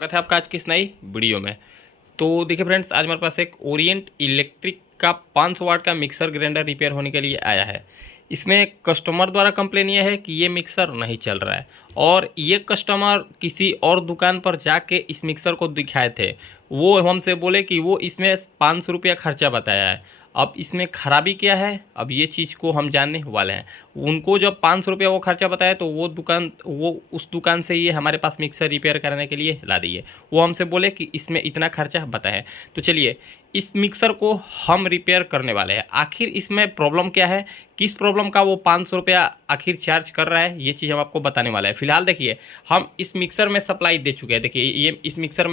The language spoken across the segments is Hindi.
स्वागत है आपका आज की इस नई वीडियो में। तो देखिए फ्रेंड्स, आज हमारे पास एक ओरिएंट इलेक्ट्रिक का 500 वाट का मिक्सर ग्राइंडर रिपेयर होने के लिए आया है। इसमें कस्टमर द्वारा कंप्लेन यह है कि ये मिक्सर नहीं चल रहा है और ये कस्टमर किसी और दुकान पर जाके इस मिक्सर को दिखाए थे। वो हमसे बोले कि वो इसमें 500 रुपया खर्चा बताया है। अब इसमें खराबी क्या है, अब ये चीज़ को हम जानने वाले हैं। उनको जब 500 रुपया वो खर्चा बताया तो वो उस दुकान से ये हमारे पास मिक्सर रिपेयर करने के लिए ला दी है। वो हमसे बोले कि इसमें इतना खर्चा बताया है। तो चलिए इस मिक्सर को हम रिपेयर करने वाले हैं। आखिर इसमें प्रॉब्लम क्या है, किस प्रॉब्लम का वो 500 रुपया आखिर चार्ज कर रहा है, ये चीज़ हम आपको बताने वाला है। फिलहाल देखिए, हम इस मिक्सर में सप्लाई दे चुके हैं। देखिए ये इस मिक्सर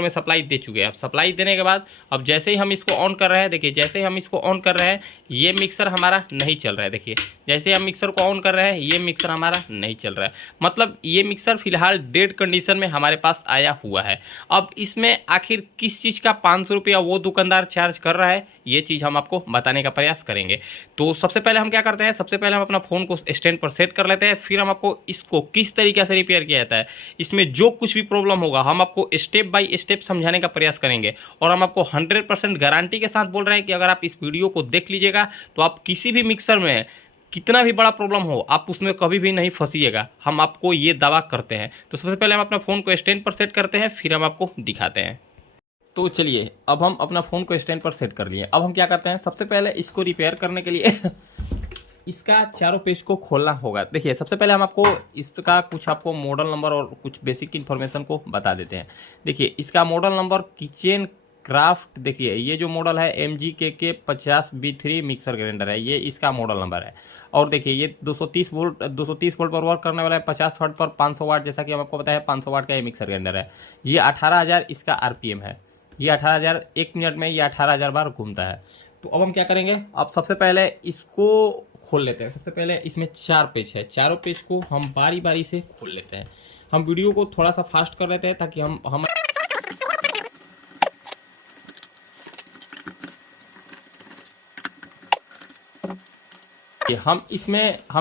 में सप्लाई दे चुके हैं। अब सप्लाई देने के बाद अब जैसे ही हम इसको ऑन कर रहे हैं, देखिए जैसे ही हम इसको ऑन कर रहे हैं ये मिक्सर हमारा नहीं चल रहा है। देखिए जैसे हम मिक्सर को ऑन कर रहे हैं ये मिक्सर हमारा नहीं चल रहा है, मतलब ये मिक्सर फिलहाल डेड कंडीशन में हमारे पास आया हुआ है। अब इसमें आखिर किस चीज़ का 500 रुपया वो दुकानदार चार्ज कर रहा है, ये चीज़ हम आपको बताने का प्रयास करेंगे। तो सबसे पहले हम क्या करते हैं, सबसे पहले हम अपना फ़ोन को स्टैंड पर सेट कर लेते हैं। फिर हम आपको इसको किस तरीके से रिपेयर किया जाता है, इसमें जो कुछ भी प्रॉब्लम होगा हम आपको स्टेप बाय स्टेप समझाने का प्रयास करेंगे। और हम आपको 100% गारंटी के साथ बोल रहे हैं कि अगर आप इस वीडियो को देख लीजिएगा तो आप किसी भी मिक्सर में कितना भी बड़ा प्रॉब्लम हो आप उसमें कभी भी नहीं फंसिएगा। हम आपको ये दावा करते हैं। तो सबसे पहले हम अपना फ़ोन को स्टैंड पर सेट करते हैं, फिर हम आपको दिखाते हैं। तो चलिए अब हम अपना फ़ोन को स्टैंड पर सेट कर लिए। अब हम क्या करते हैं, सबसे पहले इसको रिपेयर करने के लिए इसका चारों पेज को खोलना होगा। देखिए सबसे पहले हम आपको इसका कुछ आपको मॉडल नंबर और कुछ बेसिक इन्फॉर्मेशन को बता देते हैं। देखिए इसका मॉडल नंबर किचन क्राफ्ट, देखिए ये जो मॉडल है MGKK 50B3 मिक्सर ग्राइंडर है, ये इसका मॉडल नंबर है। और देखिए ये 230 वोल्ट पर वर्क करने वाला है, 50 वाट पर 500 वाट, जैसा कि हम आपको बताया 500 वाट का ये मिक्सर ग्राइंडर है। ये 18,000 इसका RPM है। ये 18,000 एक मिनट में ये 18,000 बार घूमता है। तो अब हम क्या करेंगे, अब सबसे पहले इसको खोल लेते हैं। सबसे पहले इसमें 4 पेज है, चारों पेज को हम बारी बारी से खोल लेते हैं। हम वीडियो को थोड़ा सा फास्ट कर लेते हैं ताकि हम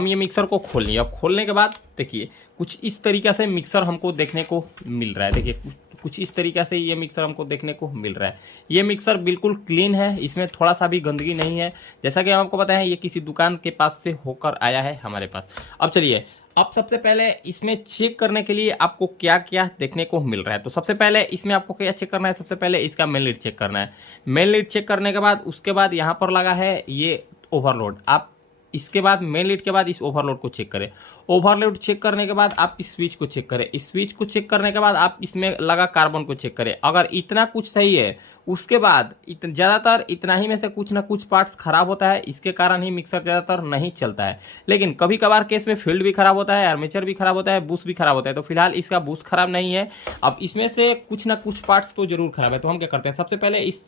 ये मिक्सर को खोल लिए। अब खोलने के बाद देखिए कुछ इस तरीके से मिक्सर हमको देखने को मिल रहा है। देखिए कुछ इस तरीके से ये मिक्सर हमको देखने को मिल रहा है। ये मिक्सर बिल्कुल क्लीन है, इसमें थोड़ा सा भी गंदगी नहीं है। जैसा कि हम आपको बताएं ये किसी दुकान के पास से होकर आया है हमारे पास। अब चलिए, अब सबसे पहले इसमें चेक करने के लिए आपको क्या क्या देखने को मिल रहा है। तो सबसे पहले इसमें आपको क्या चेक करना है, सबसे पहले इसका मेन लीड चेक करना है। मेन लीड चेक करने के बाद उसके बाद यहाँ पर लगा है ये ओवरलोड। आप इसके बाद मेन लीड के बाद इस ओवरलोड को चेक करें। ओवरलोड चेक करने के बाद आप इस स्विच को चेक करें। इस स्विच को चेक करने के बाद आप इसमें लगा कार्बन को चेक करें। अगर इतना कुछ सही है उसके बाद ज़्यादातर इतना ही में से कुछ ना कुछ पार्ट्स खराब होता है, इसके कारण ही मिक्सर ज़्यादातर नहीं चलता है। लेकिन कभी कभार केस में फील्ड भी खराब होता है, आर्मेचर भी खराब होता है, बुश भी खराब होता है। तो फिलहाल इसका बुश खराब नहीं है। अब इसमें से कुछ ना कुछ पार्ट्स तो जरूर खराब है। तो हम क्या करते हैं, सबसे पहले इस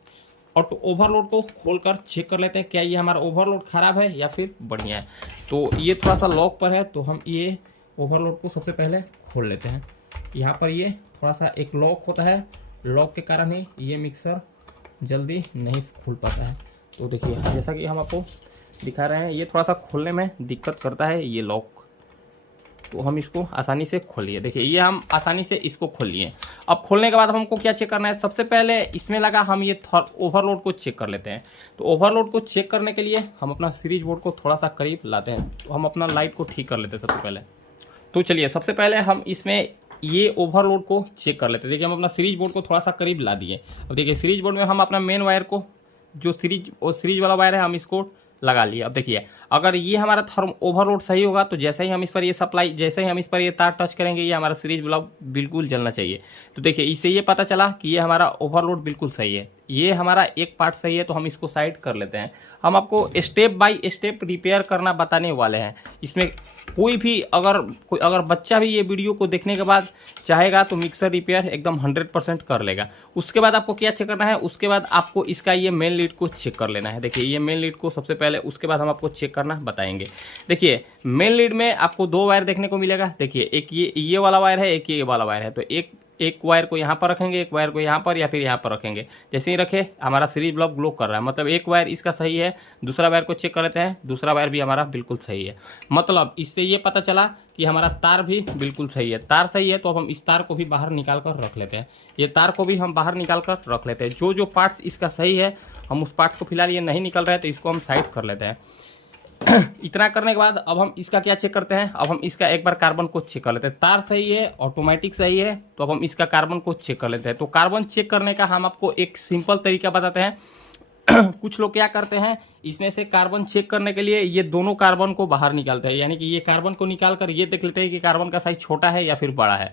और ओवरलोड को खोलकर चेक कर लेते हैं क्या ये हमारा ओवरलोड खराब है या फिर बढ़िया है। तो ये थोड़ा सा लॉक पर है, तो हम ये ओवरलोड को सबसे पहले खोल लेते हैं। यहाँ पर ये थोड़ा सा एक लॉक होता है, लॉक के कारण ही ये मिक्सर जल्दी नहीं खुल पाता है। तो देखिए जैसा कि हम आपको दिखा रहे हैं ये थोड़ा सा खोलने में दिक्कत करता है ये लॉक। तो हम इसको आसानी से खोल लिए। देखिए ये हम आसानी से इसको खोल लिए। अब खोलने के बाद हमको क्या चेक करना है, सबसे पहले इसमें लगा हम ये ओवरलोड को चेक कर लेते हैं। तो ओवरलोड को चेक करने के लिए हम अपना सीरीज बोर्ड को थोड़ा सा करीब लाते हैं। तो हम अपना लाइट को ठीक कर लेते हैं सबसे पहले। तो चलिए सबसे पहले हम इसमें ये ओवरलोड को चेक कर लेते हैं। देखिए हम अपना सीरीज बोर्ड को थोड़ा सा करीब ला दिए। अब देखिए सीरीज बोर्ड में हम अपना मेन वायर को, जो सीरीज वाला वायर है, हम इसको लगा लिए। अब देखिए अगर ये हमारा थर्म ओवरलोड सही होगा तो जैसे ही हम इस पर ये तार टच करेंगे ये हमारा सीरीज बल्ब बिल्कुल जलना चाहिए। तो देखिए इससे ये पता चला कि ये हमारा ओवरलोड बिल्कुल सही है। ये हमारा एक पार्ट सही है, तो हम इसको साइड कर लेते हैं। हम आपको स्टेप बाय स्टेप रिपेयर करना बताने वाले हैं। इसमें कोई अगर बच्चा भी ये वीडियो को देखने के बाद चाहेगा तो मिक्सर रिपेयर एकदम 100% कर लेगा। उसके बाद आपको क्या चेक करना है, उसके बाद आपको इसका ये मेन लीड को चेक कर लेना है। देखिए ये मेन लीड को सबसे पहले, उसके बाद हम आपको चेक करना बताएंगे। देखिए मेन लीड में आपको 2 वायर देखने को मिलेगा। देखिए एक ये वाला वायर है, एक ये वाला वायर है। तो एक एक वायर को यहाँ पर रखेंगे, एक वायर को यहाँ पर या फिर यहाँ पर रखेंगे। जैसे ही रखे हमारा सीरीज बल्ब ग्लो कर रहा है, मतलब एक वायर इसका सही है। दूसरा वायर को चेक कर लेते हैं, दूसरा वायर भी हमारा बिल्कुल सही है। मतलब इससे ये पता चला कि हमारा तार भी बिल्कुल सही है। तार सही है तो अब हम इस तार को भी बाहर निकाल कर रख लेते हैं। ये तार को भी हम बाहर निकाल कर रख लेते हैं। जो जो पार्ट्स इसका सही है हम उस पार्ट्स को, फिलहाल ये नहीं निकल रहा है तो इसको हम साइड कर लेते हैं। इतना करने के बाद अब हम इसका क्या चेक करते हैं, अब हम इसका एक बार कार्बन को चेक कर लेते हैं। तार सही है, ऑटोमेटिक सही है, तो अब हम इसका कार्बन को चेक कर लेते हैं। तो कार्बन चेक करने का हम आपको एक सिंपल तरीका बताते हैं। कुछ लोग क्या करते हैं, इसमें से कार्बन चेक करने के लिए ये दोनों कार्बन को बाहर निकालते हैं, यानी कि ये कार्बन को निकाल कर ये देख लेते हैं कि कार्बन का साइज छोटा है या फिर बड़ा है।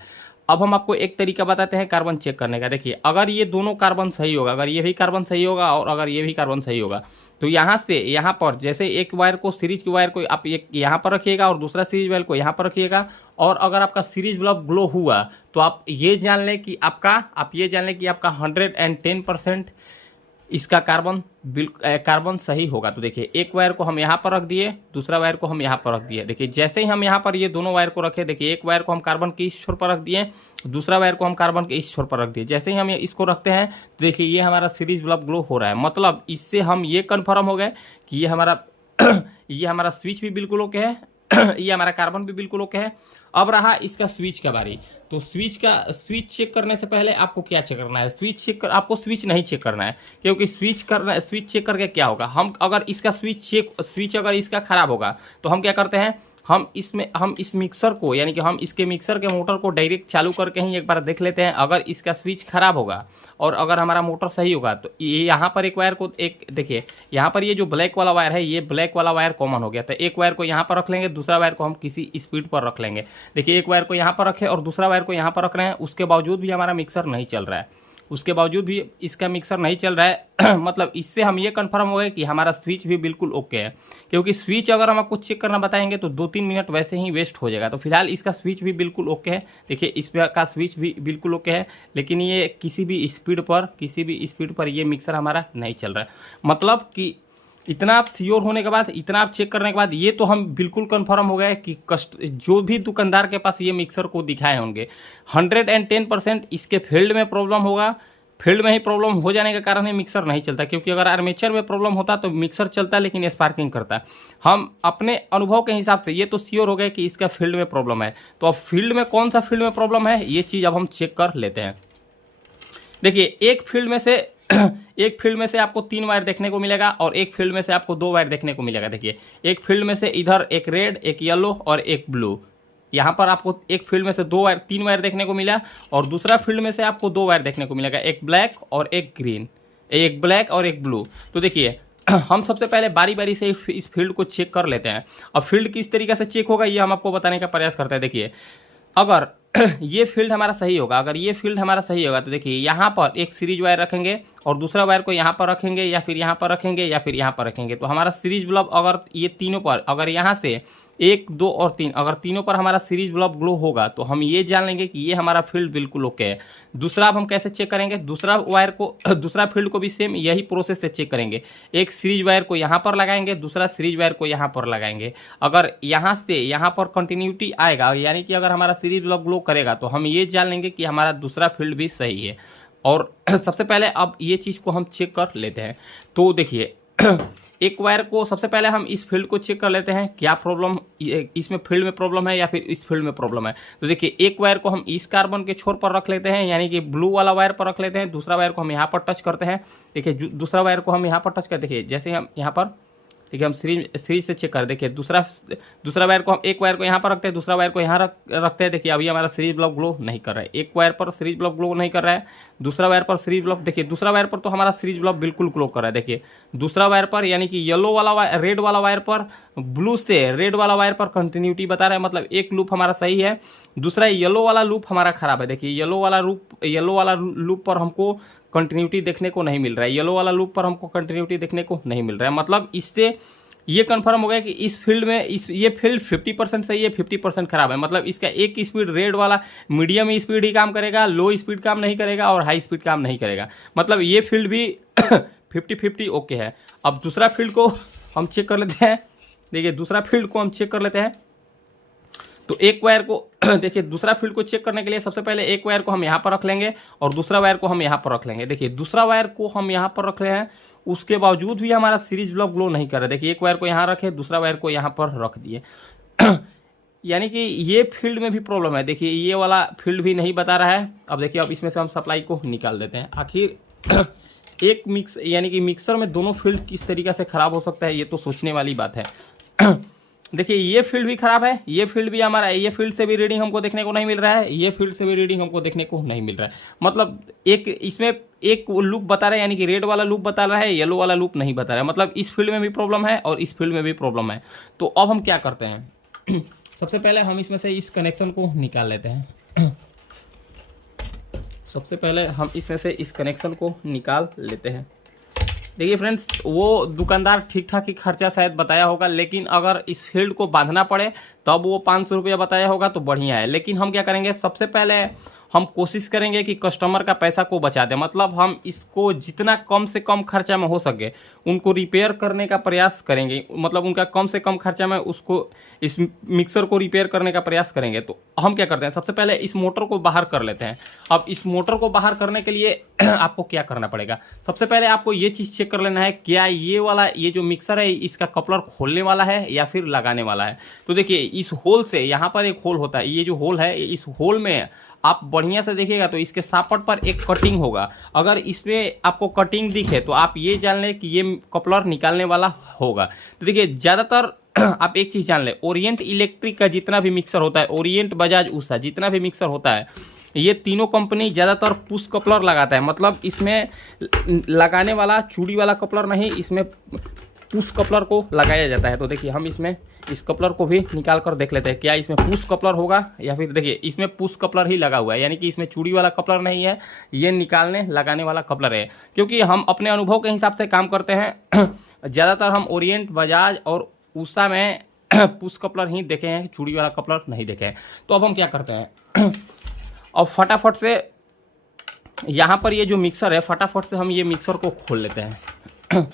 अब हम आपको एक तरीका बताते हैं कार्बन चेक करने का। देखिए, अगर ये दोनों कार्बन सही होगा, अगर ये भी कार्बन सही होगा और अगर ये भी कार्बन सही होगा, तो यहाँ से यहाँ पर जैसे एक वायर को, सीरीज की वायर को आप एक यहाँ पर रखिएगा और दूसरा सीरीज वायर को यहाँ पर रखिएगा। और अगर आपका सीरीज बल्ब ग्लो हुआ तो आप ये जान लें कि आपका 110% इसका कार्बन सही होगा। तो देखिए, एक वायर को हम यहाँ पर रख दिए, दूसरा वायर को हम यहाँ पर रख दिए। देखिए, जैसे ही हम यहाँ पर ये दोनों वायर को रखे, देखिए एक वायर को हम कार्बन के इस छोर पर रख दिए, दूसरा वायर को हम कार्बन के इस छोर पर रख दिए। जैसे ही हम इसको रखते हैं तो देखिए ये हमारा सीरीज बल्ब ग्लो हो रहा है। मतलब इससे हम ये कन्फर्म हो गए कि ये हमारा स्विच भी बिल्कुल ओके है, ये हमारा कार्बन भी बिल्कुल ओके है। अब रहा इसका स्विच का बारी। तो स्विच चेक करने से पहले आपको क्या चेक करना है, आपको स्विच नहीं चेक करना है, क्योंकि स्विच चेक करके क्या होगा, हम अगर इसका स्विच अगर इसका खराब होगा तो हम क्या करते हैं, हम इस मिक्सर को, यानी कि हम इसके मिक्सर के मोटर को डायरेक्ट चालू करके ही एक बार देख लेते हैं। अगर इसका स्विच खराब होगा और अगर हमारा मोटर सही होगा तो ये यहाँ पर एक वायर को, एक देखिए यहाँ पर ये जो ब्लैक वाला वायर है, ये ब्लैक वाला वायर कॉमन हो गया। तो एक वायर को यहाँ पर रख लेंगे, दूसरा वायर को हम किसी स्पीड पर रख लेंगे। देखिए, एक वायर को यहाँ पर रखे और दूसरा वायर को यहाँ पर रख रहे हैं, उसके बावजूद भी हमारा मिक्सर नहीं चल रहा है, उसके बावजूद भी इसका मिक्सर नहीं चल रहा है। मतलब इससे हम ये कंफर्म हो गए कि हमारा स्विच भी बिल्कुल ओके है, क्योंकि स्विच अगर हम आपको चेक करना बताएंगे तो 2-3 मिनट वैसे ही वेस्ट हो जाएगा। तो फिलहाल इसका स्विच भी बिल्कुल ओके है। देखिए, इस का स्विच भी बिल्कुल ओके है, लेकिन ये किसी भी स्पीड पर ये मिक्सर हमारा नहीं चल रहा है। मतलब कि इतना आप श्योर होने के बाद, इतना आप चेक करने के बाद ये तो हम बिल्कुल कंफर्म हो गए कि जो भी दुकानदार के पास ये मिक्सर को दिखाए होंगे 110% इसके फील्ड में प्रॉब्लम होगा। फील्ड में ही प्रॉब्लम हो जाने के कारण ही मिक्सर नहीं चलता, क्योंकि अगर आर्मेचर में प्रॉब्लम होता तो मिक्सर चलता लेकिन स्पार्किंग करता। हम अपने अनुभव के हिसाब से ये तो श्योर हो गए कि इसका फील्ड में प्रॉब्लम है। तो अब फील्ड में कौन सा फील्ड में प्रॉब्लम है, ये चीज़ अब हम चेक कर लेते हैं। देखिए, एक फील्ड में से आपको 3 वायर देखने को मिलेगा और एक फील्ड में से आपको 2 वायर देखने को मिलेगा। देखिए, एक फील्ड में से इधर एक रेड, एक येलो और एक ब्लू। यहाँ पर आपको एक फील्ड में से 3 वायर देखने को मिला और दूसरा फील्ड में से आपको 2 वायर देखने को मिलेगा, एक ब्लैक और एक ग्रीन, एक ब्लैक और एक ब्लू। तो देखिए, हम सबसे पहले बारी बारी से इस फील्ड को चेक कर लेते हैं। अब फील्ड किस तरीके से चेक होगा ये हम आपको बताने का प्रयास करते हैं। देखिए, अगर ये फील्ड हमारा सही होगा, तो देखिए यहाँ पर एक सीरीज वायर रखेंगे और दूसरा वायर को यहाँ पर रखेंगे या फिर यहाँ पर रखेंगे या फिर यहाँ पर रखेंगे। तो हमारा सीरीज बल्ब अगर ये तीनों पर, अगर यहाँ से 1, 2 और 3, अगर तीनों पर हमारा सीरीज बल्ब ग्लो होगा तो हम ये जान लेंगे कि ये हमारा फील्ड बिल्कुल ओके है। दूसरा अब हम कैसे चेक करेंगे, दूसरा फील्ड को भी सेम यही प्रोसेस से चेक करेंगे। एक सीरीज वायर को यहाँ पर लगाएंगे, दूसरा सीरीज वायर को यहाँ पर लगाएंगे। अगर यहाँ से यहाँ पर कंटिन्यूटी आएगा, यानी कि अगर हमारा सीरीज बल्ब ग्लो करेगा, तो हम ये जान लेंगे कि हमारा दूसरा फील्ड भी सही है। और सबसे पहले अब ये चीज़ को हम चेक कर लेते हैं। तो देखिए, एक वायर को सबसे पहले हम इस फील्ड को चेक कर लेते हैं, क्या प्रॉब्लम इसमें फील्ड में प्रॉब्लम है या फिर इस फील्ड में प्रॉब्लम है। तो देखिए, एक वायर को हम इस कार्बन के छोर पर रख लेते हैं, यानी कि ब्लू वाला वायर पर रख लेते हैं। दूसरा वायर को हम यहाँ पर टच करते हैं। देखिए, दूसरा वायर को हम यहाँ पर टच करते, देखिए जैसे हम यहाँ पर, देखिए हम सीरीज से चेक कर, देखिए दूसरा वायर को हम, एक वायर को यहाँ पर रखते हैं, दूसरा वायर को यहाँ रखते हैं। देखिए, अभी हमारा सीरीज बल्ब ग्लो नहीं कर रहा है। एक वायर पर सीरीज बल्ब ग्लो नहीं कर रहा है, दूसरा वायर पर सीरीज बल्ब, देखिए दूसरा वायर पर तो हमारा सीरीज बल्ब बिल्कुल ग्लो कर रहा है। देखिए, दूसरा वायर पर, यानी कि येलो वाला वायर, रेड वाला वायर पर ब्लू से रेड वाला वायर पर कंटिन्यूटी बता रहा है, मतलब एक लूप हमारा सही है, दूसरा येलो वाला लूप हमारा खराब है। देखिए, येलो वाला लूप पर हमको कंटिन्यूटी देखने को नहीं मिल रहा है, मतलब इससे ये कंफर्म हो गया कि इस फील्ड में ये फील्ड 50% सही है, 50% खराब है। मतलब इसका एक स्पीड रेड वाला मीडियम स्पीड ही काम करेगा, लो स्पीड काम नहीं करेगा और हाई स्पीड काम नहीं करेगा। मतलब ये फील्ड भी 50-50 ओके है। अब दूसरा फील्ड को हम चेक कर लेते हैं। देखिए, दूसरा फील्ड को हम चेक कर लेते हैं। तो एक वायर को देखिए दूसरा फील्ड को चेक करने के लिए सबसे पहले एक वायर को हम यहाँ पर रख लेंगे और दूसरा वायर को हम यहाँ पर रख लेंगे। देखिए दूसरा वायर को हम यहाँ पर रख रहे हैं, उसके बावजूद भी हमारा सीरीज बल्ब ग्लो नहीं कर रहा है। देखिए एक वायर को यहाँ रखे, दूसरा वायर को यहाँ पर रख दिए यानी कि ये फील्ड में भी प्रॉब्लम है। देखिए ये वाला फील्ड भी नहीं बता रहा है। अब देखिए अब इसमें से हम सप्लाई को निकाल देते हैं। आखिर एक मिक्स यानी कि मिक्सर में दोनों फील्ड किस तरीके से खराब हो सकता है, ये तो सोचने वाली बात है। देखिए ये फील्ड भी खराब है, ये फील्ड भी हमारा, ये फील्ड से भी रीडिंग हमको देखने को नहीं मिल रहा है, ये फील्ड से भी रीडिंग हमको देखने को नहीं मिल रहा है। मतलब एक इसमें एक लूप बता रहा है, यानी कि रेड वाला लूप बता रहा है, येलो वाला लूप नहीं बता रहा है। मतलब इस फील्ड में भी प्रॉब्लम है और इस फील्ड में भी प्रॉब्लम है। तो अब हम क्या करते हैं सबसे पहले हम इसमें से इस कनेक्शन को निकाल लेते हैं। सबसे पहले हम इसमें से इस कनेक्शन को निकाल लेते हैं। देखिए फ्रेंड्स, वो दुकानदार ठीक ठाक ही खर्चा शायद बताया होगा, लेकिन अगर इस फील्ड को बांधना पड़े तब वो 500 रुपया बताया होगा तो बढ़िया है। लेकिन हम क्या करेंगे, सबसे पहले हम कोशिश करेंगे कि कस्टमर का पैसा को बचा दें। मतलब हम इसको जितना कम से कम खर्चा में हो सके उनको रिपेयर करने का प्रयास करेंगे। मतलब उनका कम से कम खर्चा में उसको इस मिक्सर को रिपेयर करने का प्रयास करेंगे। तो हम क्या करते हैं, सबसे पहले इस मोटर को बाहर कर लेते हैं। अब इस मोटर को बाहर करने के लिए आपको क्या करना पड़ेगा, सबसे पहले आपको ये चीज़ चेक कर लेना है, क्या ये वाला ये जो मिक्सर है इसका कपलर खोलने वाला है या फिर लगाने वाला है। तो देखिए इस होल से, यहाँ पर एक होल होता है, ये जो होल है इस होल में आप बढ़िया से देखिएगा तो इसके सापट पर एक कटिंग होगा। अगर इसमें आपको कटिंग दिखे तो आप ये जान लें कि ये कपलर निकालने वाला होगा। तो देखिए ज़्यादातर आप एक चीज़ जान लें, ओरिएंट इलेक्ट्रिक का जितना भी मिक्सर होता है, ओरिएंट, बजाज, उषा, जितना भी मिक्सर होता है, ये तीनों कंपनी ज़्यादातर पुश कपलर लगाता है। मतलब इसमें लगाने वाला चूड़ी वाला कपलर नहीं, इसमें पुश कपलर को लगाया जाता है। तो देखिए हम इसमें इस कपलर को भी निकाल कर देख लेते हैं, क्या इसमें पुश कपलर होगा या फिर देखिए इसमें पुश कपलर ही लगा हुआ है, यानी कि इसमें चूड़ी वाला कपलर नहीं है, ये निकालने लगाने वाला कपलर है। क्योंकि हम अपने अनुभव के हिसाब से काम करते हैं, ज़्यादातर हम ओरिएंट, बजाज और उषा में पुश कपलर ही देखे हैं, चूड़ी वाला कपलर नहीं देखे हैं। तो अब हम क्या करते हैं, अब फटाफट से यहाँ पर ये जो मिक्सर है, फटाफट से हम ये मिक्सर को खोल लेते हैं।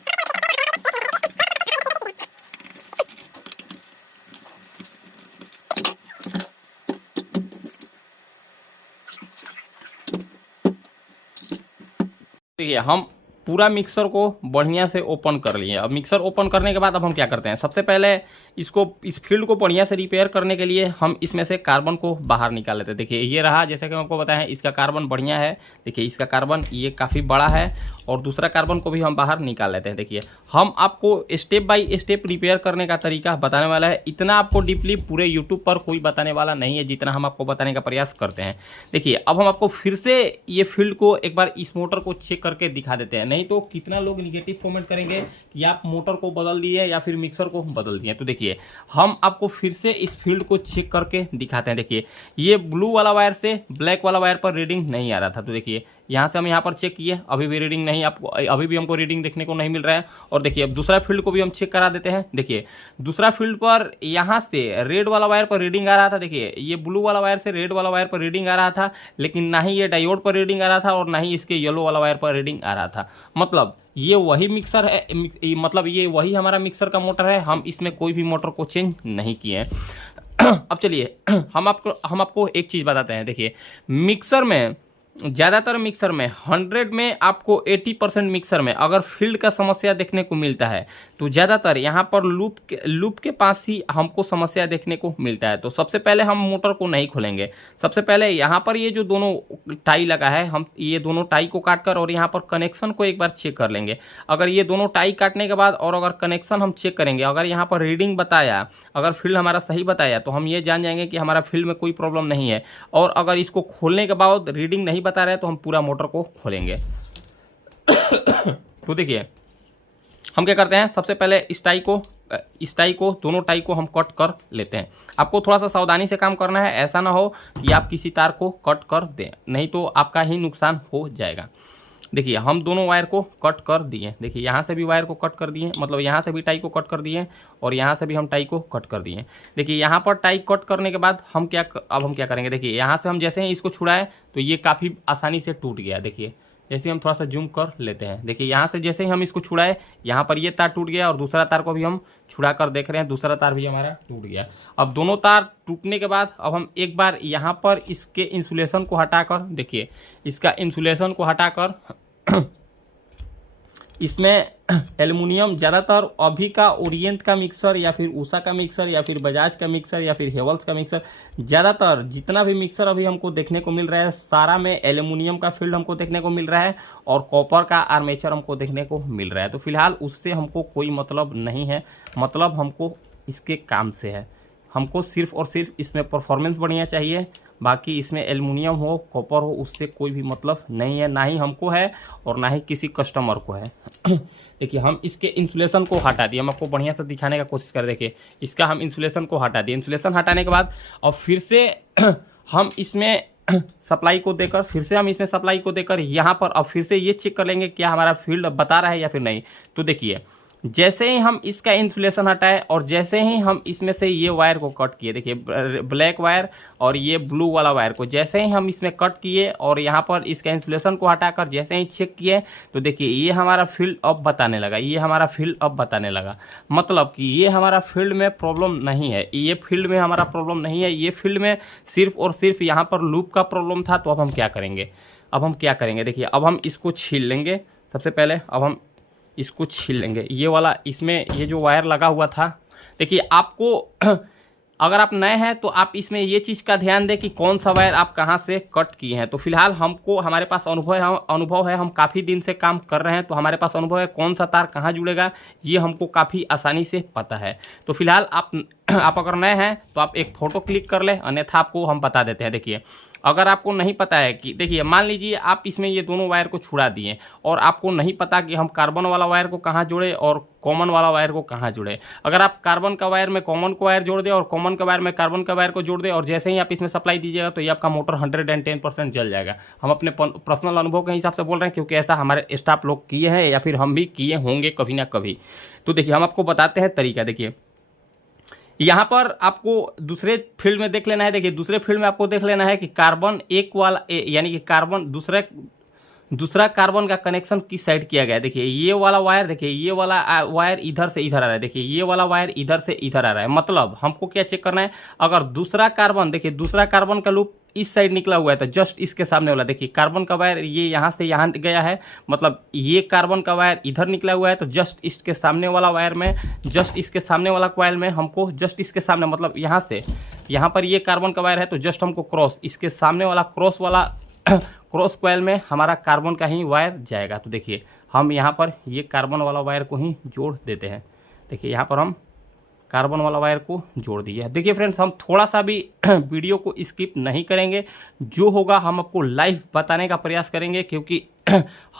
देखिए हम पूरा मिक्सर को बढ़िया से ओपन कर लिए। अब मिक्सर ओपन करने के बाद अब हम क्या करते हैं, सबसे पहले इसको, इस फील्ड को बढ़िया से रिपेयर करने के लिए हम इसमें से कार्बन को बाहर निकाल लेते हैं। देखिए ये रहा, जैसे कि आपको बताया इसका कार्बन बढ़िया है। देखिए इसका कार्बन ये काफ़ी बड़ा है और दूसरा कार्बन को भी हम बाहर निकाल लेते हैं। देखिए हम आपको स्टेप बाय स्टेप रिपेयर करने का तरीका बताने वाला है। इतना आपको डीपली पूरे यूट्यूब पर कोई बताने वाला नहीं है जितना हम आपको बताने का प्रयास करते हैं। देखिए अब हम आपको फिर से ये फील्ड को एक बार इस मोटर को चेक करके दिखा देते हैं, नहीं तो कितना लोग निगेटिव कमेंट करेंगे कि आप मोटर को बदल दिए या फिर मिक्सर को बदल दिए। तो देखिए हम आपको फिर से इस फील्ड को चेक करके दिखाते हैं। देखिए ये ब्लू वाला वायर से ब्लैक वाला वायर पर रीडिंग नहीं आ रहा था, तो देखिए यहाँ से हम यहाँ पर चेक किए, अभी भी रीडिंग नहीं, आपको अभी भी हमको रीडिंग देखने को नहीं मिल रहा है। और देखिए अब दूसरा फील्ड को भी हम चेक करा देते हैं। देखिए दूसरा फील्ड पर यहाँ से रेड वाला वायर पर रीडिंग आ रहा था। देखिए ये ब्लू वाला वायर से रेड वाला वायर पर रीडिंग आ रहा था, लेकिन ना ही ये डायोड पर रीडिंग आ रहा था और ना ही इसके येलो वाला वायर पर रीडिंग आ रहा था। मतलब ये वही मिक्सर है, मतलब ये वही हमारा मिक्सर का मोटर है, हम इसमें कोई भी मोटर को चेंज नहीं किए हैं। अब चलिए हम आपको एक चीज़ बताते हैं। देखिए मिक्सर में, ज़्यादातर मिक्सर में 100 में आपको 80% मिक्सर में अगर फील्ड का समस्या देखने को मिलता है तो ज़्यादातर यहाँ पर लूप के पास ही हमको समस्या देखने को मिलता है। तो सबसे पहले हम मोटर को नहीं खोलेंगे, सबसे पहले यहाँ पर ये जो दोनों टाई लगा है, हम ये दोनों टाई को काट कर और यहाँ पर कनेक्शन को एक बार चेक कर लेंगे। अगर ये दोनों टाई काटने के बाद और अगर कनेक्शन हम चेक करेंगे, अगर यहाँ पर रीडिंग बताया, अगर फील्ड हमारा सही बताया तो हम ये जान जाएंगे कि हमारा फील्ड में कोई प्रॉब्लम नहीं है। और अगर इसको खोलने के बाद रीडिंग नहीं बता रहे तो हम पूरा मोटर को खोलेंगे। तो देखिए हम क्या करते हैं, सबसे पहले इस टाई को दोनों टाई को हम कट कर लेते हैं। आपको थोड़ा सा सावधानी से काम करना है, ऐसा ना हो कि आप किसी तार को कट कर दें, नहीं तो आपका ही नुकसान हो जाएगा। देखिए हम दोनों वायर को कट कर दिए। देखिए यहाँ से भी वायर को कट कर दिए, मतलब यहाँ से भी टाई को कट कर दिए और यहाँ से भी हम टाई को कट कर दिए। देखिए यहाँ पर टाई कट करने के बाद हम क्या करेंगे, देखिए यहाँ से हम जैसे ही इसको छुड़ाएं तो ये काफ़ी आसानी से टूट गया। देखिए जैसे हम थोड़ा सा जूम कर लेते हैं, देखिए यहाँ से जैसे ही हम इसको छुड़ाए यहाँ पर ये तार टूट गया और दूसरा तार को भी हम छुड़ा कर देख रहे हैं, दूसरा तार भी हमारा टूट गया। अब दोनों तार टूटने के बाद अब हम एक बार यहाँ पर इसके इंसुलेशन को हटाकर, देखिए इसका इंसुलेशन को हटाकर इसमें एल्युमिनियम ज़्यादातर अभी का ओरिएंट का मिक्सर या फिर उषा का मिक्सर या फिर बजाज का मिक्सर या फिर हेवल्स का मिक्सर, ज़्यादातर जितना भी मिक्सर अभी हमको देखने को मिल रहा है सारा में एल्युमिनियम का फील्ड हमको देखने को मिल रहा है और कॉपर का आर्मेचर हमको देखने को मिल रहा है। तो फिलहाल उससे हमको कोई मतलब नहीं है, मतलब हमको इसके काम से है, हमको सिर्फ और सिर्फ इसमें परफॉर्मेंस बढ़िया चाहिए, बाकी इसमें एल्युमिनियम हो कॉपर हो उससे कोई भी मतलब नहीं है, ना ही हमको है और ना ही किसी कस्टमर को है। देखिए हम इसके इंसुलेशन को हटा दिए, हम आपको बढ़िया से दिखाने का कोशिश कर, देखिए इसका हम इंसुलेशन को हटा दिए। इंसुलेशन हटाने के बाद अब फिर से हम इसमें सप्लाई को देकर यहाँ पर अब फिर से ये चेक कर लेंगे क्या हमारा फील्ड बता रहा है या फिर नहीं। तो देखिए जैसे ही हम इसका इंसुलेशन हटाए और जैसे ही हम इसमें से ये वायर को कट किए, देखिए ब्लैक वायर और ये ब्लू वाला वायर को जैसे ही हम इसमें कट किए और यहाँ पर इसका इंसुलेशन को हटाकर जैसे ही चेक किए तो देखिए ये हमारा फील्ड अब बताने लगा, ये हमारा फील्ड अब बताने लगा, मतलब कि ये हमारा फील्ड में प्रॉब्लम नहीं है, ये फील्ड में हमारा प्रॉब्लम नहीं है, ये फील्ड में सिर्फ और सिर्फ यहाँ पर लूप का प्रॉब्लम था। तो अब हम क्या करेंगे, देखिए अब हम इसको छील लेंगे। सबसे पहले अब हम इसको छील लेंगे, ये वाला इसमें ये जो वायर लगा हुआ था। देखिए आपको अगर आप नए हैं तो आप इसमें ये चीज़ का ध्यान दें कि कौन सा वायर आप कहाँ से कट किए हैं। तो फिलहाल हमारे पास अनुभव है, हम काफ़ी दिन से काम कर रहे हैं तो हमारे पास अनुभव है कौन सा तार कहाँ जुड़ेगा ये हमको काफ़ी आसानी से पता है। तो फिलहाल आप अगर नए हैं तो आप एक फ़ोटो क्लिक कर लें, अन्यथा आपको हम बता देते हैं। देखिए अगर आपको नहीं पता है कि, देखिए मान लीजिए आप इसमें ये दोनों वायर को छुड़ा दिए और आपको नहीं पता कि हम कार्बन वाला वायर को कहाँ जोड़े और कॉमन वाला वायर को कहाँ जोड़े। अगर आप कार्बन का वायर में कॉमन को वायर जोड़ दे और कॉमन का वायर में कार्बन का वायर को जोड़ दे और जैसे ही आप इसमें सप्लाई दीजिएगा तो ये आपका मोटर 110% जल जाएगा। हम अपने पर्सनल अनुभव के हिसाब से बोल रहे हैं क्योंकि ऐसा हमारे स्टाफ लोग किए हैं या फिर हम भी किए होंगे कभी ना कभी। तो देखिए हम आपको बताते हैं तरीका। देखिए यहाँ पर आपको दूसरे फील्ड में देख लेना है, देखिए दूसरे फील्ड में आपको देख लेना है कि कार्बन एक वाला यानी कि कार्बन दूसरा कार्बन का कनेक्शन किस साइड किया गया है। देखिए ये वाला वायर, देखिए ये वाला वायर इधर से इधर आ रहा है, देखिए ये वाला वायर इधर से इधर आ रहा है। मतलब हमको क्या चेक करना है, अगर दूसरा कार्बन, देखिए दूसरा कार्बन का लूप इस साइड निकला हुआ है तो जस्ट इसके सामने वाला, देखिए कार्बन का वायर ये यहाँ से यहाँ गया है, मतलब ये कार्बन का वायर इधर निकला हुआ है तो जस्ट इसके सामने वाला वायर में, जस्ट इसके सामने वाला कॉइल में हमको जस्ट इसके सामने, मतलब यहाँ से यहाँ पर ये कार्बन का वायर है तो जस्ट हमको क्रॉस इसके सामने वाला क्रॉस कॉइल में हमारा कार्बन का ही वायर जाएगा। तो देखिए हम यहाँ पर ये कार्बन वाला वायर को ही जोड़ देते हैं। देखिए यहाँ पर हम कार्बन वाला वायर को जोड़ दिया है। देखिए फ्रेंड्स हम थोड़ा सा भी वीडियो को स्किप नहीं करेंगे, जो होगा हम आपको लाइव बताने का प्रयास करेंगे क्योंकि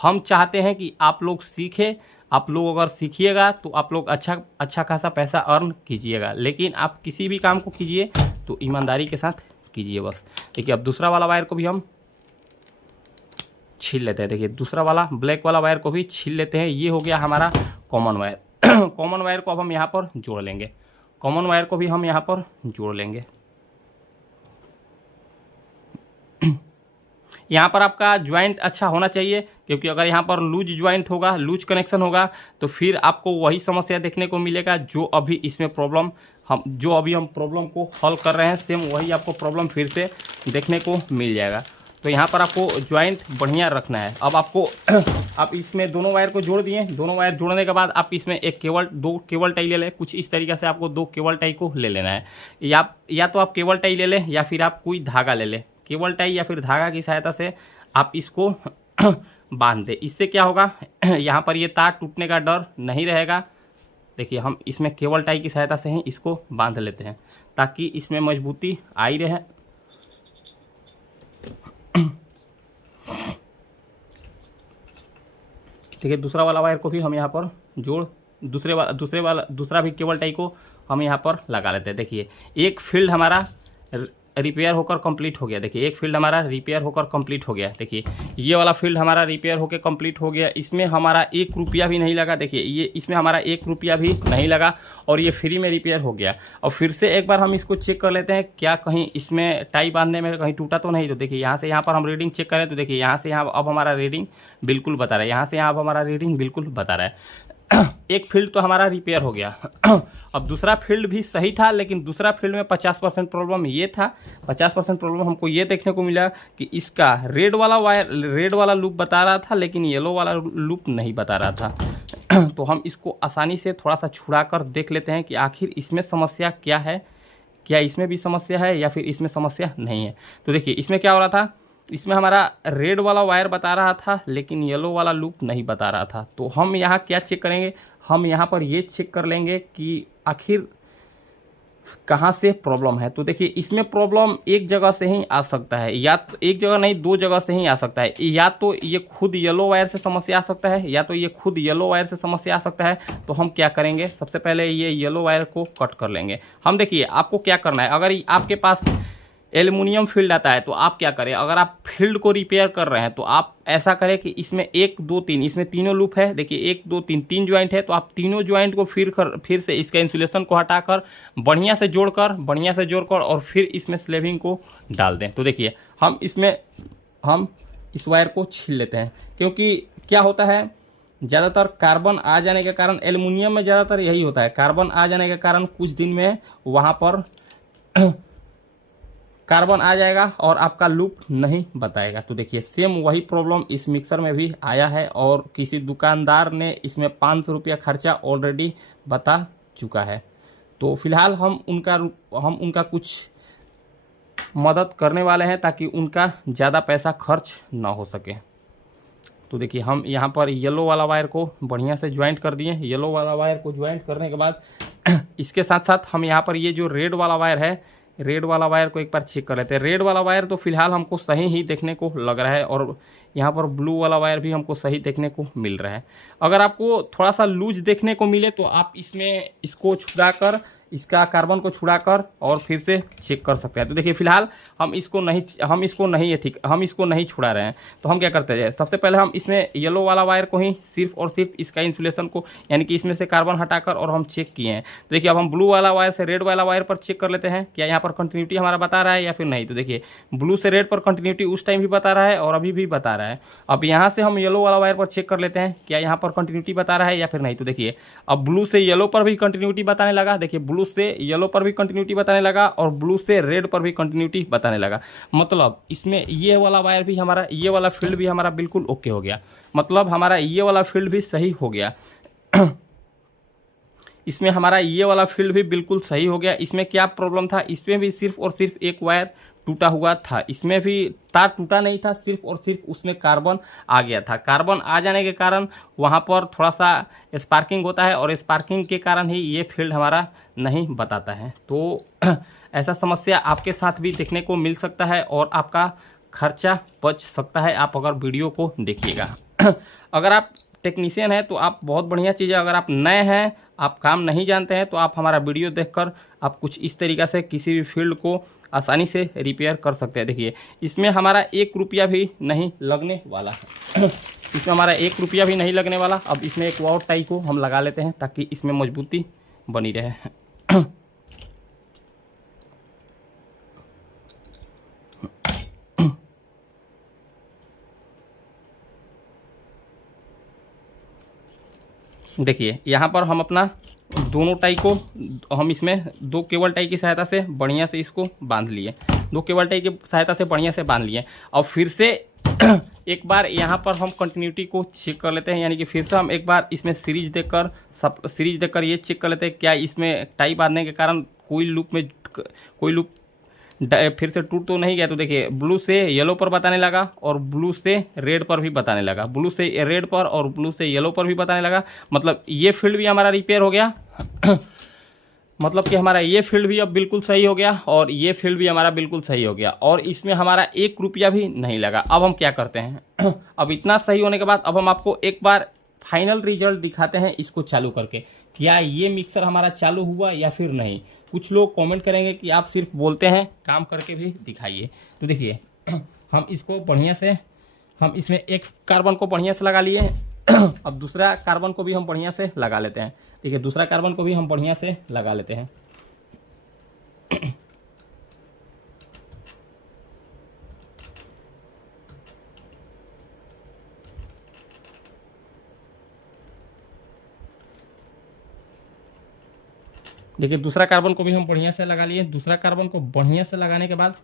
हम चाहते हैं कि आप लोग सीखें। आप लोग अगर सीखिएगा तो आप लोग अच्छा खासा पैसा अर्न कीजिएगा, लेकिन आप किसी भी काम को कीजिए तो ईमानदारी के साथ कीजिए बस। देखिए अब दूसरा वाला वायर को भी हम छील लेते हैं। देखिए दूसरा वाला ब्लैक वाला वायर को भी छील लेते हैं। ये हो गया हमारा कॉमन वायर। कॉमन वायर को अब हम यहाँ पर जोड़ लेंगे, कॉमन वायर को भी हम यहाँ पर जोड़ लेंगे। यहाँ पर आपका ज्वाइंट अच्छा होना चाहिए क्योंकि अगर यहाँ पर लूज ज्वाइंट होगा, लूज कनेक्शन होगा तो फिर आपको वही समस्या देखने को मिलेगा जो अभी इसमें प्रॉब्लम हम प्रॉब्लम को हल कर रहे हैं, सेम वही आपको प्रॉब्लम फिर से देखने को मिल जाएगा। तो यहाँ पर आपको ज्वाइंट बढ़िया रखना है। अब आपको आप इसमें दोनों वायर को जोड़ दिए, दोनों वायर जोड़ने के बाद आप इसमें दो केबल टाई ले लें। कुछ इस तरीके से आपको 2 केबल टाई को ले लेना है, या तो आप केबल टाई ले लें या फिर आप कोई धागा ले लें। केबल टाई या फिर धागा की सहायता से आप इसको बांध दें। इससे क्या होगा, यहाँ पर ये तार टूटने का डर नहीं रहेगा। देखिए हम इसमें केबल टाई की सहायता से ही इसको बांध लेते हैं ताकि इसमें मजबूती आई रहे। ठीक है, दूसरा वाला वायर को भी हम यहाँ पर दूसरा भी केबल टाई को हम यहाँ पर लगा लेते हैं। देखिए एक फील्ड हमारा रिपेयर होकर कंप्लीट हो गया। देखिए एक फील्ड हमारा रिपेयर होकर कंप्लीट हो गया। देखिए ये वाला फील्ड हमारा रिपेयर होकर कंप्लीट हो गया। इसमें हमारा 1 रुपया भी नहीं लगा। देखिए ये इसमें हमारा 1 रुपया भी नहीं लगा और ये फ्री में रिपेयर हो गया। और फिर से एक बार हम इसको चेक कर लेते हैं, क्या कहीं इसमें टाई बांधने में कहीं टूटा तो नहीं। तो देखिए यहाँ से यहाँ पर हम रीडिंग चेक करें तो देखिए यहाँ से यहाँ अब हमारा रीडिंग बिल्कुल बता रहा है, यहाँ से यहाँ अब हमारा रीडिंग बिल्कुल बता रहा है। एक फील्ड तो हमारा रिपेयर हो गया। अब दूसरा फील्ड भी सही था, लेकिन दूसरा फील्ड में 50% प्रॉब्लम ये था। 50% प्रॉब्लम हमको ये देखने को मिला कि इसका रेड वाला लूप बता रहा था, लेकिन येलो वाला लूप नहीं बता रहा था। तो हम इसको आसानी से थोड़ा सा छुड़ा कर देख लेते हैं कि आखिर इसमें समस्या क्या है, क्या इसमें भी समस्या है या फिर इसमें समस्या नहीं है। तो देखिए इसमें क्या हो रहा था, इसमें हमारा रेड वाला वायर बता रहा था लेकिन येलो वाला लूप नहीं बता रहा था। तो हम यहाँ क्या चेक करेंगे, हम यहाँ पर ये चेक कर लेंगे कि आखिर कहाँ से प्रॉब्लम है। तो देखिए इसमें प्रॉब्लम एक जगह से ही आ सकता है, या तो एक जगह नहीं 2 जगह से ही आ सकता है। या तो ये खुद येलो वायर से समस्या आ सकता है, या तो ये खुद येलो वायर से समस्या आ सकता है। तो हम क्या करेंगे, सबसे पहले ये येलो वायर को कट कर लेंगे। हम देखिए आपको क्या करना है, अगर आपके पास एल्युमिनियम फील्ड आता है तो आप क्या करें, अगर आप फील्ड को रिपेयर कर रहे हैं तो आप ऐसा करें कि इसमें 1 2 3 इसमें तीनों लूप है। देखिए 1 2 3 3 ज्वाइंट है, तो आप तीनों ज्वाइंट को फिर से इसका इंसुलेशन को हटाकर बढ़िया से जोड़कर और फिर इसमें स्लेविंग को डाल दें। तो देखिए हम इस वायर को छील लेते हैं, क्योंकि क्या होता है ज़्यादातर कार्बन आ जाने के कारण, एल्युमिनियम में ज़्यादातर यही होता है, कार्बन आ जाने के कारण कुछ दिन में वहाँ पर कार्बन आ जाएगा और आपका लूप नहीं बताएगा। तो देखिए सेम वही प्रॉब्लम इस मिक्सर में भी आया है और किसी दुकानदार ने इसमें 500 रुपया खर्चा ऑलरेडी बता चुका है। तो फिलहाल हम उनका कुछ मदद करने वाले हैं ताकि उनका ज़्यादा पैसा खर्च ना हो सके। तो देखिए हम यहाँ पर येलो वाला वायर को बढ़िया से ज्वाइंट कर दिए। येलो वाला वायर को ज्वाइंट करने के बाद इसके साथ साथ हम यहाँ पर ये जो रेड वाला वायर है, रेड वाला वायर को एक बार चेक कर लेते हैं। रेड वाला वायर तो फिलहाल हमको सही ही देखने को लग रहा है और यहाँ पर ब्लू वाला वायर भी हमको सही देखने को मिल रहा है। अगर आपको थोड़ा सा लूज देखने को मिले तो आप इसको छुड़ाकर, इसका कार्बन को छुड़ाकर और फिर से चेक कर सकते हैं। तो देखिए फिलहाल हम इसको नहीं छुड़ा रहे हैं। तो हम क्या करते हैं, सबसे पहले हम इसमें येलो वाला वायर को ही सिर्फ और सिर्फ इसका इंसुलेशन को, यानी कि इसमें से कार्बन हटाकर और हम चेक किए हैं। तो देखिए अब हम ब्लू वाला वायर से रेड वाला वायर पर चेक कर लेते हैं, क्या यहाँ पर कंटिन्यूटी हमारा बता रहा है या फिर नहीं। तो देखिए ब्लू से रेड पर कंटिन्यूटी उस टाइम भी बता रहा है और अभी भी बता रहा है। अब यहाँ से हम येलो वाला वायर पर चेक कर लेते हैं, क्या यहाँ पर कंटिन्यूटी बता रहा है या फिर नहीं। तो देखिए अब ब्लू से येलो पर भी कंटिन्यूटी बताने लगा। देखिए ब्लू से येलो पर भी कंटिन्यूटी बताने लगा और ब्लू से रेड पर भी कंटिन्यूटी बताने लगा। मतलब इसमें ये वाला वायर भी हमारा, ये वाला फील्ड भी हमारा बिल्कुल ओके हो गया। मतलब हमारा ये वाला फील्ड भी सही हो गया। इसमें हमारा ये वाला फील्ड भी बिल्कुल सही हो गया। इसमें क्या प्रॉब्लम था, इसमें भी सिर्फ और सिर्फ एक वायर टूटा हुआ था। इसमें भी तार टूटा नहीं था, सिर्फ और सिर्फ उसमें कार्बन आ गया था। कार्बन आ जाने के कारण वहाँ पर थोड़ा सा स्पार्किंग होता है और स्पार्किंग के कारण ही ये फील्ड हमारा नहीं बताता है। तो ऐसा समस्या आपके साथ भी देखने को मिल सकता है और आपका खर्चा बच सकता है, आप अगर वीडियो को देखिएगा। अगर आप टेक्नीशियन हैं तो आप बहुत बढ़िया चीज़ है। अगर आप नए हैं, आप काम नहीं जानते हैं, तो आप हमारा वीडियो देखकर आप कुछ इस तरीक़ा से किसी भी फील्ड को आसानी से रिपेयर कर सकते हैं। देखिए इसमें हमारा 1 रुपया भी नहीं लगने वाला है। इसमें हमारा 1 रुपया भी नहीं लगने वाला। अब इसमें एक और टाई को हम लगा लेते हैं ताकि इसमें मजबूती बनी रहे। देखिए यहाँ पर हम अपना दोनों टाई को हम इसमें 2 केबल टाई की सहायता से बढ़िया से इसको बांध लिए। 2 केबल टाई की सहायता से बढ़िया से बांध लिए। और फिर से एक बार यहाँ पर हम कंटिन्यूटी को चेक कर लेते हैं, यानी कि फिर से हम एक बार इसमें सीरीज देकर ये चेक कर लेते हैं क्या इसमें टाई बांधने के कारण कोई लूप फिर से टूट तो नहीं गया। तो देखिए ब्लू से येलो पर बताने लगा और ब्लू से रेड पर भी बताने लगा, ब्लू से रेड पर और ब्लू से येलो पर भी बताने लगा। मतलब ये फील्ड भी हमारा रिपेयर हो गया। मतलब कि हमारा ये फील्ड भी अब बिल्कुल सही हो गया और ये फील्ड भी हमारा बिल्कुल सही हो गया और इसमें हमारा 1 रुपया भी नहीं लगा। अब हम क्या करते हैं, अब इतना सही होने के बाद अब हम आपको एक बार फाइनल रिजल्ट दिखाते हैं इसको चालू करके, क्या ये मिक्सर हमारा चालू हुआ या फिर नहीं। कुछ लोग कमेंट करेंगे कि आप सिर्फ बोलते हैं, काम करके भी दिखाइए। तो देखिए हम इसको बढ़िया से, हम इसमें एक कार्बन को बढ़िया से लगा लिए अब दूसरा कार्बन को भी हम बढ़िया से लगा लेते हैं। ठीक है, दूसरा कार्बन को भी हम बढ़िया से लगा लेते हैं। देखिए दूसरा कार्बन को भी हम बढ़िया से लगा लिए। दूसरा कार्बन को बढ़िया से लगाने के बाद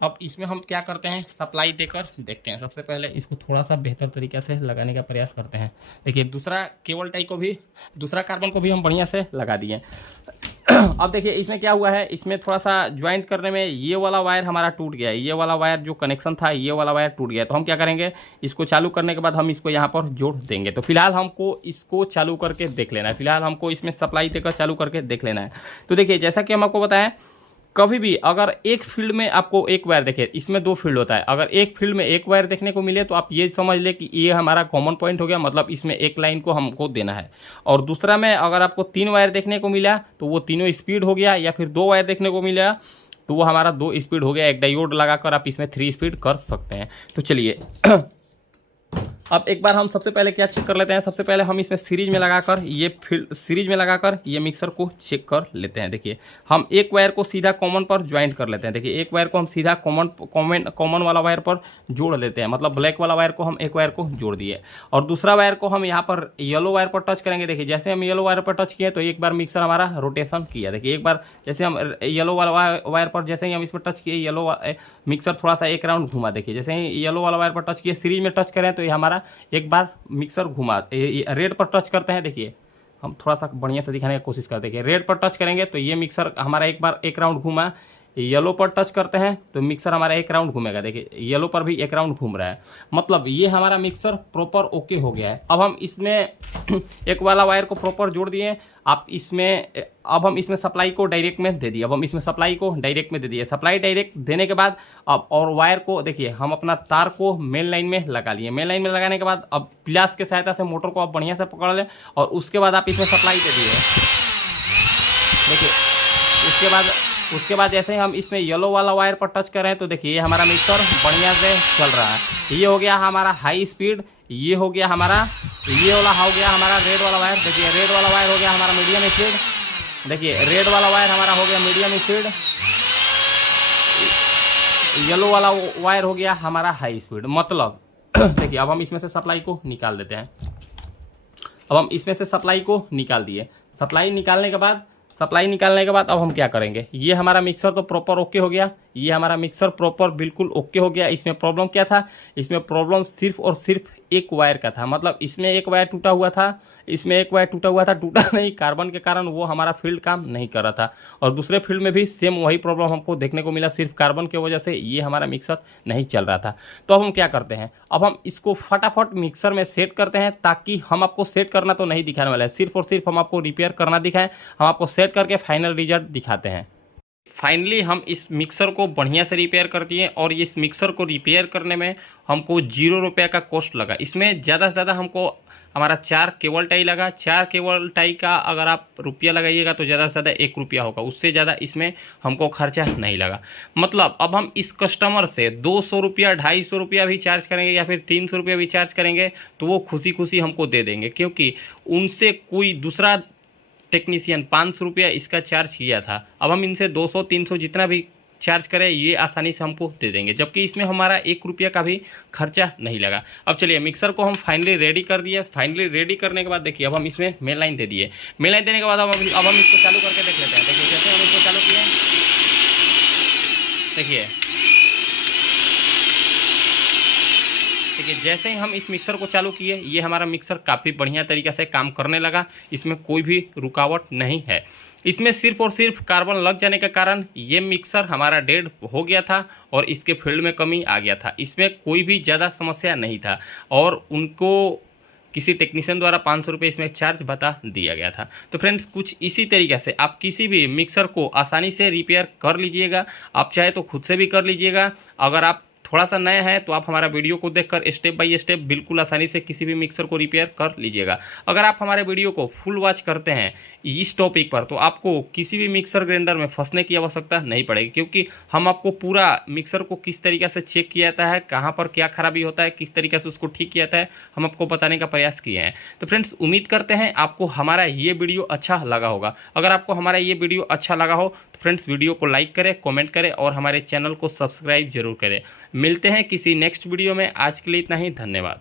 अब इसमें हम क्या करते हैं, सप्लाई देकर देखते हैं। सबसे पहले इसको थोड़ा सा बेहतर तरीके से लगाने का प्रयास करते हैं। देखिए दूसरा केबल टाई को भी, दूसरा कार्बन को भी हम बढ़िया से लगा दिए। अब देखिए इसमें क्या हुआ है, इसमें थोड़ा सा ज्वाइंट करने में ये वाला वायर हमारा टूट गया है। ये वाला वायर जो कनेक्शन था, ये वाला वायर टूट गया है। तो हम क्या करेंगे, इसको चालू करने के बाद हम इसको यहाँ पर जोड़ देंगे। तो फिलहाल हमको इसको चालू करके देख लेना है, फिलहाल हमको इसमें सप्लाई देकर चालू करके देख लेना है। तो देखिए जैसा कि हम आपको बताएं, कभी भी अगर एक फील्ड में आपको एक वायर देखे, इसमें दो फील्ड होता है, अगर एक फील्ड में एक वायर देखने को मिले तो आप ये समझ ले कि ये हमारा कॉमन पॉइंट हो गया, मतलब इसमें एक लाइन को हमको देना है। और दूसरा में अगर आपको तीन वायर देखने को मिला तो वो तीनों स्पीड हो गया, या फिर दो वायर देखने को मिला तो वो हमारा दो स्पीड हो गया। एक डायोड लगाकर आप इसमें 3 स्पीड कर सकते हैं। तो चलिए अब एक बार हम सबसे पहले क्या चेक कर लेते हैं, सबसे पहले हम इसमें सीरीज में लगाकर ये फील्ड, सीरीज में लगाकर ये मिक्सर को चेक कर लेते हैं। देखिए हम एक वायर को सीधा कॉमन पर ज्वाइंट कर लेते हैं। देखिए एक वायर को हम सीधा कॉमन वाला वायर पर जोड़ लेते हैं, मतलब ब्लैक वाला वायर को हम एक वायर को जोड़ दिए और दूसरा वायर को हम यहाँ पर येलो वायर पर टच करेंगे। देखिए जैसे हम येलो वायर पर टच किए तो एक बार मिक्सर हमारा रोटेशन किया। देखिए एक बार जैसे हम येलो वाला वायर पर, जैसे ही हम इस पर टच किए, येलो मिक्सर थोड़ा सा एक राउंड घुमा। देखिए जैसे ही येलो वाला वायर पर टच किए, सीरीज में टच करें तो ये हमारा एक बार मिक्सर घुमा। रेड पर टच करते हैं, देखिए हम थोड़ा सा बढ़िया से दिखाने की कोशिश करते हैं। रेड पर टच करेंगे तो ये मिक्सर हमारा एक बार एक राउंड घूमा। येलो पर टच करते हैं तो मिक्सर हमारा एक राउंड घूमेगा। देखिए येलो पर भी एक राउंड घूम रहा है, मतलब ये हमारा मिक्सर प्रॉपर ओके हो गया है। अब हम इसमें एक वाला वायर को प्रॉपर जोड़ दिए। आप इसमें, अब हम इसमें सप्लाई को डायरेक्ट में दे दिए। अब हम इसमें सप्लाई को डायरेक्ट में दे दिए। सप्लाई डायरेक्ट देने के बाद अब और वायर को देखिए हम अपना तार को मेन लाइन में लगा लिए। मेन लाइन में लगाने के बाद अब प्लास की सहायता से मोटर को आप बढ़िया से पकड़ लें और उसके बाद आप इसमें सप्लाई दे दिए। देखिए उसके बाद जैसे हम इसमें येलो वाला वायर पर टच करें तो देखिए ये हमारा मिक्सर बढ़िया से चल रहा है। ये हो गया हमारा हाई स्पीड, ये हो गया हमारा, ये वाला हो गया हमारा रेड वाला वायर। देखिए रेड वाला वायर हो गया हमारा मीडियम स्पीड। देखिए रेड वाला वायर हमारा हो गया मीडियम स्पीड, येलो वाला वायर हो गया हमारा हाई स्पीड। मतलब देखिए अब हम इसमें से सप्लाई को निकाल देते हैं। अब हम इसमें से सप्लाई को निकाल दिए। सप्लाई निकालने के बाद अब हम क्या करेंगे, ये हमारा मिक्सर तो प्रॉपर ओके हो गया। ये हमारा मिक्सर प्रॉपर बिल्कुल ओके हो गया। इसमें प्रॉब्लम क्या था, इसमें प्रॉब्लम सिर्फ और सिर्फ एक वायर का था। मतलब इसमें एक वायर टूटा हुआ था, इसमें एक वायर टूटा हुआ था, टूटा नहीं, कार्बन के कारण वो हमारा फील्ड काम नहीं कर रहा था। और दूसरे फील्ड में भी सेम वही प्रॉब्लम हमको देखने को मिला, सिर्फ कार्बन की वजह से ये हमारा मिक्सर नहीं चल रहा था। तो अब हम क्या करते हैं, अब हम इसको फटाफट मिक्सर में सेट करते हैं, ताकि हम आपको सेट करना तो नहीं दिखाने वाले हैं, सिर्फ और सिर्फ हम आपको रिपेयर करना दिखाएं। हम आपको सेट करके फाइनल रिजल्ट दिखाते हैं। फाइनली हम इस मिक्सर को बढ़िया से रिपेयर कर दिए और इस मिक्सर को रिपेयर करने में हमको 0 रुपये का कॉस्ट लगा। इसमें ज़्यादा से ज़्यादा हमको हमारा 4 केबल टाई लगा। 4 केबल टाई का अगर आप रुपया लगाइएगा तो ज़्यादा से ज़्यादा 1 रुपया होगा, उससे ज़्यादा इसमें हमको खर्चा नहीं लगा। मतलब अब हम इस कस्टमर से 200 रुपया, 250 रुपया भी चार्ज करेंगे या फिर 300 रुपया भी चार्ज करेंगे तो वो खुशी खुशी हमको दे देंगे, क्योंकि उनसे कोई दूसरा टेक्नीशियन 500 रुपया इसका चार्ज किया था। अब हम इनसे 200, 300 जितना भी चार्ज करें ये आसानी से हमको दे देंगे, जबकि इसमें हमारा 1 रुपया का भी खर्चा नहीं लगा। अब चलिए मिक्सर को हम फाइनली रेडी कर दिए। फाइनली रेडी करने के बाद देखिए अब हम इसमें मेन लाइन दे दिए। मेन लाइन देने के बाद अब हम इसको चालू करके देख लेते हैं। देखिए जैसे हम इसको चालू किए, देखिए जैसे ही हम इस मिक्सर को चालू किए, ये हमारा मिक्सर काफ़ी बढ़िया तरीके से काम करने लगा। इसमें कोई भी रुकावट नहीं है। इसमें सिर्फ और सिर्फ कार्बन लग जाने के कारण ये मिक्सर हमारा डेड हो गया था और इसके फील्ड में कमी आ गया था। इसमें कोई भी ज़्यादा समस्या नहीं था और उनको किसी टेक्नीशियन द्वारा 500 रुपये इसमें चार्ज बता दिया गया था। तो फ्रेंड्स कुछ इसी तरीके से आप किसी भी मिक्सर को आसानी से रिपेयर कर लीजिएगा। आप चाहे तो खुद से भी कर लीजिएगा। अगर आप थोड़ा सा नया है तो आप हमारा वीडियो को देखकर स्टेप बाय स्टेप बिल्कुल आसानी से किसी भी मिक्सर को रिपेयर कर लीजिएगा। अगर आप हमारे वीडियो को फुल वॉच करते हैं इस टॉपिक पर तो आपको किसी भी मिक्सर ग्राइंडर में फंसने की आवश्यकता नहीं पड़ेगी, क्योंकि हम आपको पूरा मिक्सर को किस तरीके से चेक किया जाता है, कहाँ पर क्या खराबी होता है, किस तरीके से उसको ठीक किया जाता है, हम आपको बताने का प्रयास किए हैं। तो फ्रेंड्स, उम्मीद करते हैं आपको हमारा ये वीडियो अच्छा लगा होगा। अगर आपको हमारा ये वीडियो अच्छा लगा हो तो फ्रेंड्स वीडियो को लाइक करें, कमेंट करें और हमारे चैनल को सब्सक्राइब जरूर करें। मिलते हैं किसी नेक्स्ट वीडियो में। आज के लिए इतना ही, धन्यवाद।